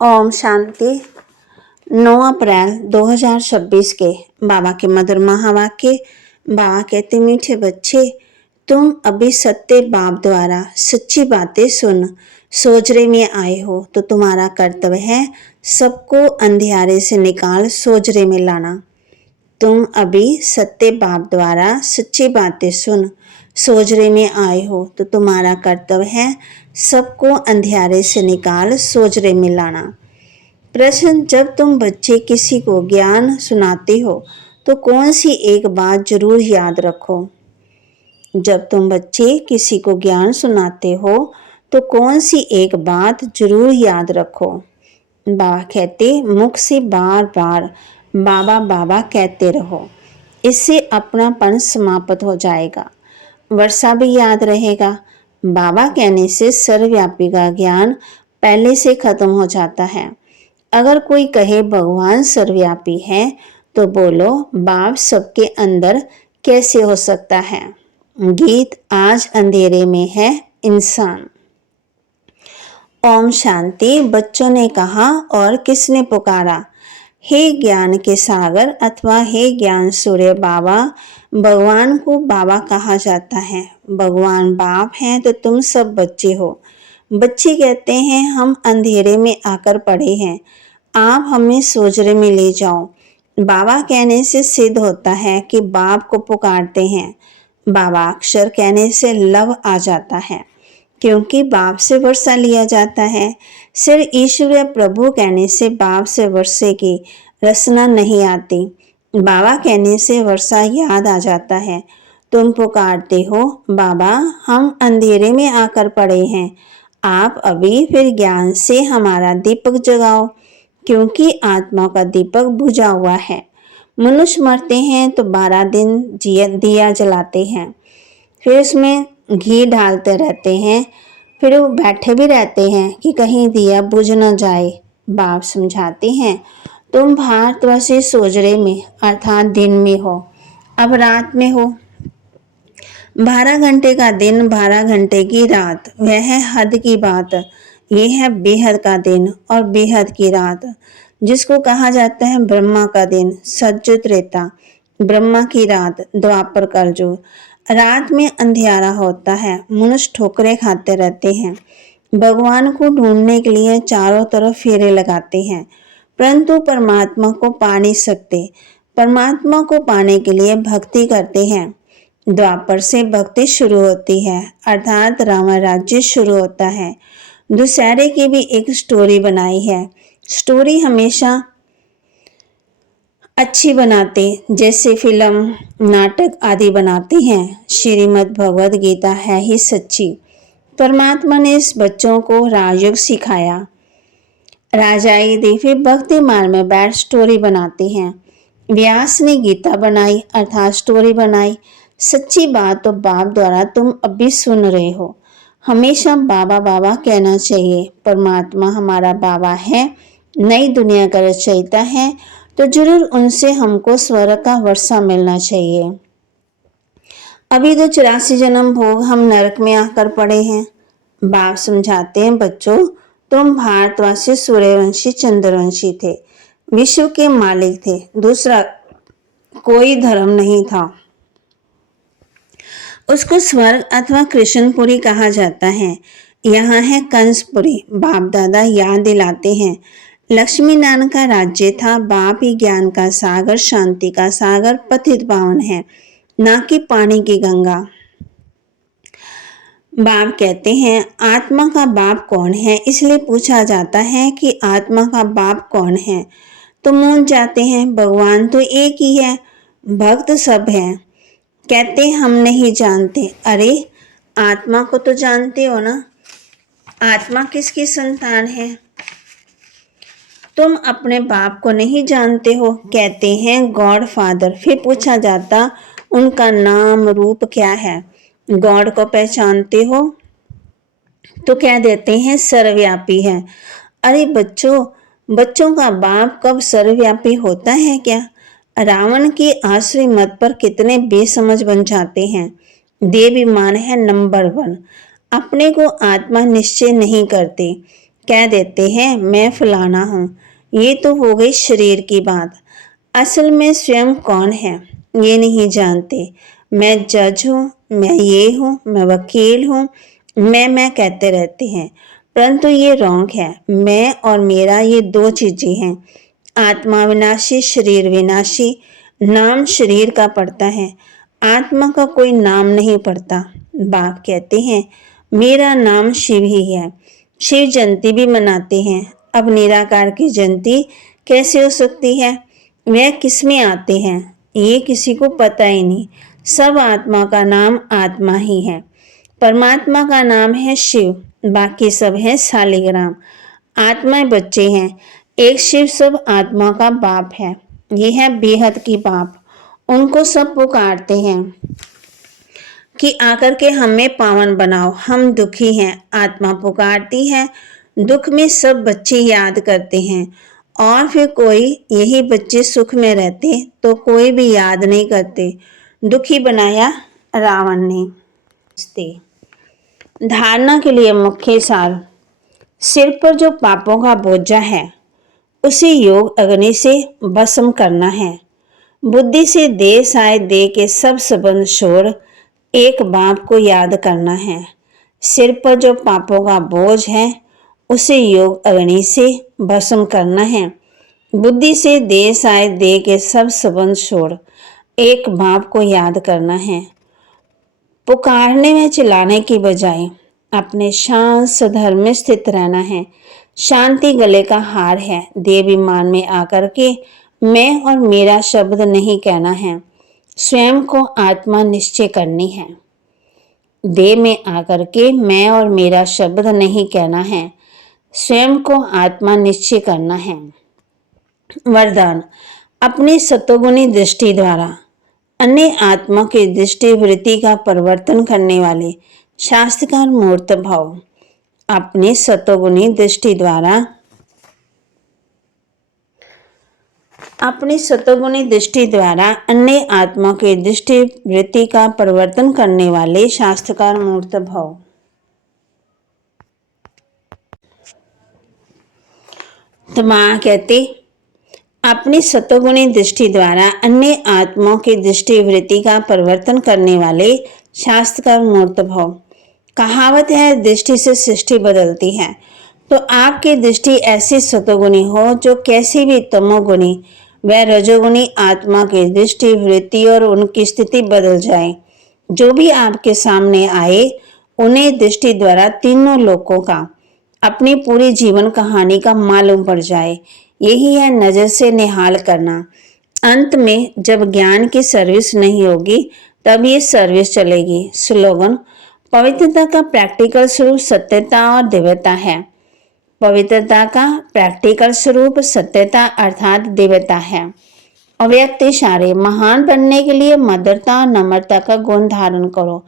ओम शांति। 9 अप्रैल 2026 के बाबा के मधुर महावाक्य। बाबा कहते, मीठे बच्चे, तुम अभी सत्य बाप द्वारा सच्ची बातें सुन सोजरे में आए हो, तो तुम्हारा कर्तव्य है सबको अंधियारे से निकाल सोजरे में लाना। तुम अभी सत्य बाप द्वारा सच्ची बातें सुन सोजरे में आए हो, तो तुम्हारा कर्तव्य है सबको अंधियारे से निकाल सोजरे में लाना। प्रश्न, जब तुम बच्चे किसी को ज्ञान सुनाते हो तो कौन सी एक बात जरूर याद रखो। जब तुम बच्चे किसी को ज्ञान सुनाते हो तो कौन सी एक बात जरूर याद रखो। बाबा कहते, मुख से बार बार बाबा बाबा कहते रहो, इससे अपनापन समाप्त हो जाएगा, वर्षा भी याद रहेगा। बाबा कहने से सर्वव्यापी का ज्ञान पहले से खत्म हो जाता है। अगर कोई कहे भगवान सर्वव्यापी है तो बोलो, बाप सबके अंदर कैसे हो सकता है। गीत, आज अंधेरे में है इंसान। ओम शांति। बच्चों ने कहा, और किसने पुकारा, हे ज्ञान के सागर अथवा हे ज्ञान सूर्य बाबा। भगवान को बाबा कहा जाता है। भगवान बाप हैं तो तुम सब बच्चे हो। बच्चे कहते हैं, हम अंधेरे में आकर पड़े हैं, आप हमें सोजरे में ले जाओ। बाबा कहने से सिद्ध होता है कि बाप को पुकारते हैं। बाबा अक्षर कहने से लव आ जाता है, क्योंकि बाप से वर्षा लिया जाता है। सिर्फ ईश्वर प्रभु कहने से बाप से वर्षे की रसना नहीं आती। बाबा कहने से वर्षा याद आ जाता है। तुम पुकारते हो, बाबा हम अंधेरे में आकर पड़े हैं, आप अभी फिर ज्ञान से हमारा दीपक जगाओ, क्योंकि आत्मा का दीपक बुझा हुआ है। मनुष्य मरते हैं तो 12 दिन दिया जलाते हैं, फिर उसमें घी डालते रहते हैं, फिर वो बैठे भी रहते हैं कि कहीं दिया बुझ न जाए। बाप समझाते हैं, तुम भारतवर्षी सोजरे में अर्थात दिन में हो, अब रात में हो। 12 घंटे का दिन, 12 घंटे की रात, वह है हद की बात। ये है बेहद का दिन और बेहद की रात, जिसको कहा जाता है ब्रह्मा का दिन, सज्जो त्रेता, ब्रह्मा की रात, द्वापर कलयुग। रात में अंधियारा होता है, मनुष्य ठोकरें खाते रहते हैं, भगवान को ढूंढने के लिए चारों तरफ फेरे लगाते हैं, परंतु परमात्मा को पा नहीं सकते। परमात्मा को पाने के लिए भक्ति करते हैं। द्वापर से भक्ति शुरू होती है, अर्थात रावण राज्य शुरू होता है। दुशहरे की भी एक स्टोरी बनाई है। स्टोरी हमेशा अच्छी बनाते, जैसे फिल्म नाटक आदि बनाते हैं। श्रीमद् भगवद गीता है ही सच्ची। परमात्मा ने इस बच्चों को राजयोग सिखाया। राजाई देवी भक्ति मार्ग में बैठ स्टोरी बनाते हैं। व्यास ने गीता बनाई अर्थात स्टोरी बनाई। सच्ची बात तो बाप द्वारा तुम अभी सुन रहे हो। हमेशा बाबा बाबा कहना चाहिए। परमात्मा हमारा बाबा है। नई दुनिया का रचयिता है, तो जरूर उनसे हमको स्वर्ग का वर्षा मिलना चाहिए। अभी तो 84 जन्म भोग हम नरक में आकर पड़े हैं। बाप समझाते हैं, बच्चों तुम भारतवासी सूर्यवंशी चंद्रवंशी थे, विश्व के मालिक थे, दूसरा कोई धर्म नहीं था। उसको स्वर्ग अथवा कृष्णपुरी कहा जाता है। यहाँ है कंसपुरी। बाप दादा याद दिलाते हैं, लक्ष्मी नारायण का राज्य था। बाप ही ज्ञान का सागर, शांति का सागर, पतित पावन है, ना कि पानी की गंगा। बाप कहते हैं, आत्मा का बाप कौन है, इसलिए पूछा जाता है कि आत्मा का बाप कौन है, तो मूंझ जाते हैं। भगवान तो एक ही है, भक्त सब हैं। कहते हम नहीं जानते। अरे आत्मा को तो जानते हो ना, आत्मा किसकी संतान है। तुम अपने बाप को नहीं जानते हो, कहते हैं गॉड फादर। फिर पूछा जाता उनका नाम रूप क्या है। गॉड को पहचानते हो, तो कह देते हैं सर्वव्यापी है। अरे बच्चों का बाप कब सर्वव्यापी होता है क्या। रावण की आश्रय मत पर कितने बेसमझ बन जाते हैं। देवाभिमान है नंबर 1। अपने को आत्मा निश्चय नहीं करते, कह देते हैं मैं फलाना हूँ। ये तो हो गई शरीर की बात। असल में स्वयं कौन है ये नहीं जानते। मैं जज हूँ, मैं ये हूँ, मैं वकील हूँ, मैं कहते रहते हैं, परंतु ये रॉन्ग है। मैं और मेरा ये दो चीजें हैं। आत्मा विनाशी, शरीर विनाशी। नाम शरीर का पड़ता है, आत्मा का कोई नाम नहीं पड़ता। बाप कहते हैं मेरा नाम शिव ही है। शिव जयंती भी मनाते हैं। अब निराकार की जयंती कैसे हो सकती है? वह किस में आते हैं ये किसी को पता ही नहीं। सब आत्मा का नाम आत्मा ही है। परमात्मा का नाम है शिव, बाकी सब है शालिग्राम। आत्माएं बच्चे हैं, एक शिव सब आत्मा का बाप है। ये है बेहद की बाप। उनको सब पुकारते हैं कि आकर के हमें पावन बनाओ, हम दुखी हैं। आत्मा पुकारती है, दुख में सब बच्चे याद करते हैं। और फिर कोई यही बच्चे सुख में रहते तो कोई भी याद नहीं करते। दुखी बनाया रावण ने। धारणा के लिए मुख्य सार। सिर पर जो पापों का बोझा है उसे योग अग्नि से भस्म करना है। बुद्धि से देह साय देह के सब संबंध छोड़ एक बाप को याद करना है। सिर पर जो पापों का बोझ है उसे योग अग्नि से भस्म करना है। बुद्धि से देह साय देह के सब संबंध छोड़ एक बाप को याद करना है। पुकारने में चिल्लाने की बजाय अपने शांत सधर्म में स्थित रहना है। शांति गले का हार है। देवाभिमान में आकर के मैं और मेरा शब्द नहीं कहना है। स्वयं को आत्मा निश्चय करनी है। देह में आकर के मैं और मेरा शब्द नहीं कहना है। स्वयं को आत्मा निश्चय करना है। वरदान। अपनी सतोगुणी दृष्टि द्वारा अन्य आत्मा की दृष्टि वृत्ति का परिवर्तन करने वाले शास्त्रकार मूर्त भाव। अपनी सतोगुणी दृष्टि द्वारा अन्य आत्मा की दृष्टि वृत्ति का परिवर्तन करने वाले शास्त्रकार मूर्त भाव। तो मां कहते अपनी सतोगुणी दृष्टि द्वारा अन्य आत्माओं की दृष्टि वृत्ति का परिवर्तन करने वाले शास्त्रकार मूर्त भाव। कहावत है दृष्टि से सृष्टि बदलती है। तो आपकी दृष्टि ऐसी सतोगुणी हो जो कैसी भी तमोगुणी व रजोगुणी आत्मा की दृष्टि वृत्ति और उनकी स्थिति बदल जाए। जो भी आपके सामने आए उन्हें दृष्टि द्वारा तीनों लोकों का अपनी पूरी जीवन कहानी का मालूम पड़ जाए। यही है नजर से निहाल करना। अंत में जब ज्ञान की सर्विस नहीं होगी तब ये सर्विस चलेगी। स्लोगन। पवित्रता का प्रैक्टिकल स्वरूप सत्यता और दिव्यता है। पवित्रता का प्रैक्टिकल स्वरूप सत्यता अर्थात दिव्यता है। अव्यक्त इशारे। महान बनने के लिए मधुरता और नम्रता का गुण धारण करो।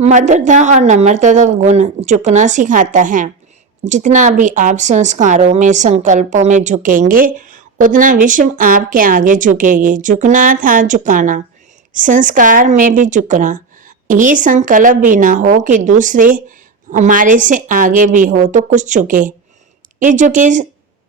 मधुरता और नम्रता का गुण झुकना सिखाता है। जितना भी आप संस्कारों में संकल्पों में झुकेंगे उतना विश्व आपके आगे झुकेगी। झुकना था झुकाना, संस्कार में भी झुकना। ये संकल्प भी ना हो कि दूसरे हमारे से आगे भी हो तो कुछ झुके। ये झुके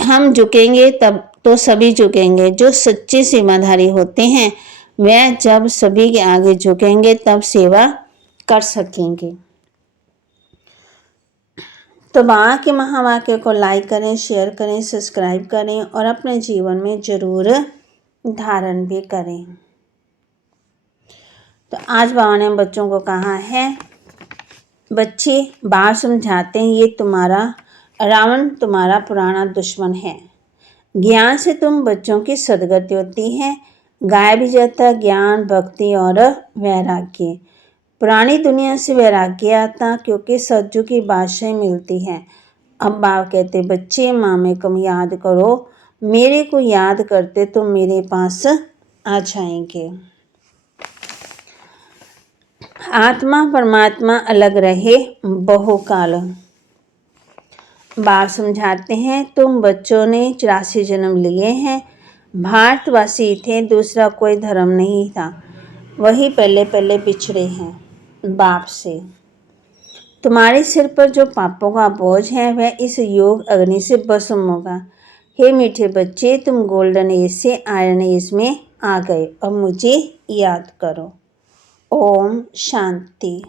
हम झुकेंगे तब तो सभी झुकेंगे। जो सच्चे सेवाधारी होते हैं वह जब सभी के आगे झुकेंगे तब सेवा कर सकेंगे। तो माँ के महावाक्य को लाइक करें, शेयर करें, सब्सक्राइब करें और अपने जीवन में जरूर धारण भी करें। तो आज बाबा ने बच्चों को कहा है, बच्चे बात समझाते हैं ये तुम्हारा रावण तुम्हारा पुराना दुश्मन है। ज्ञान से तुम बच्चों की सदगति होती है। गाय भी जाता ज्ञान, भक्ति और वैराग्य। पुरानी दुनिया से वैराग्य आता क्योंकि सज्जू की बादशाही मिलती है। अब बाप कहते बच्चे मामे कम याद करो, मेरे को याद करते तो मेरे पास आ जाएंगे। आत्मा परमात्मा अलग रहे बहुकाल। बाप समझाते हैं तुम बच्चों ने 84 जन्म लिए हैं। भारतवासी थे, दूसरा कोई धर्म नहीं था। वही पहले पहले बिछड़े हैं बाप से। तुम्हारे सिर पर जो पापों का बोझ है वह इस योग अग्नि से भस्म होगा। हे मीठे बच्चे, तुम गोल्डन एज से आयरन एज में आ गए। अब मुझे याद करो। ओम शांति।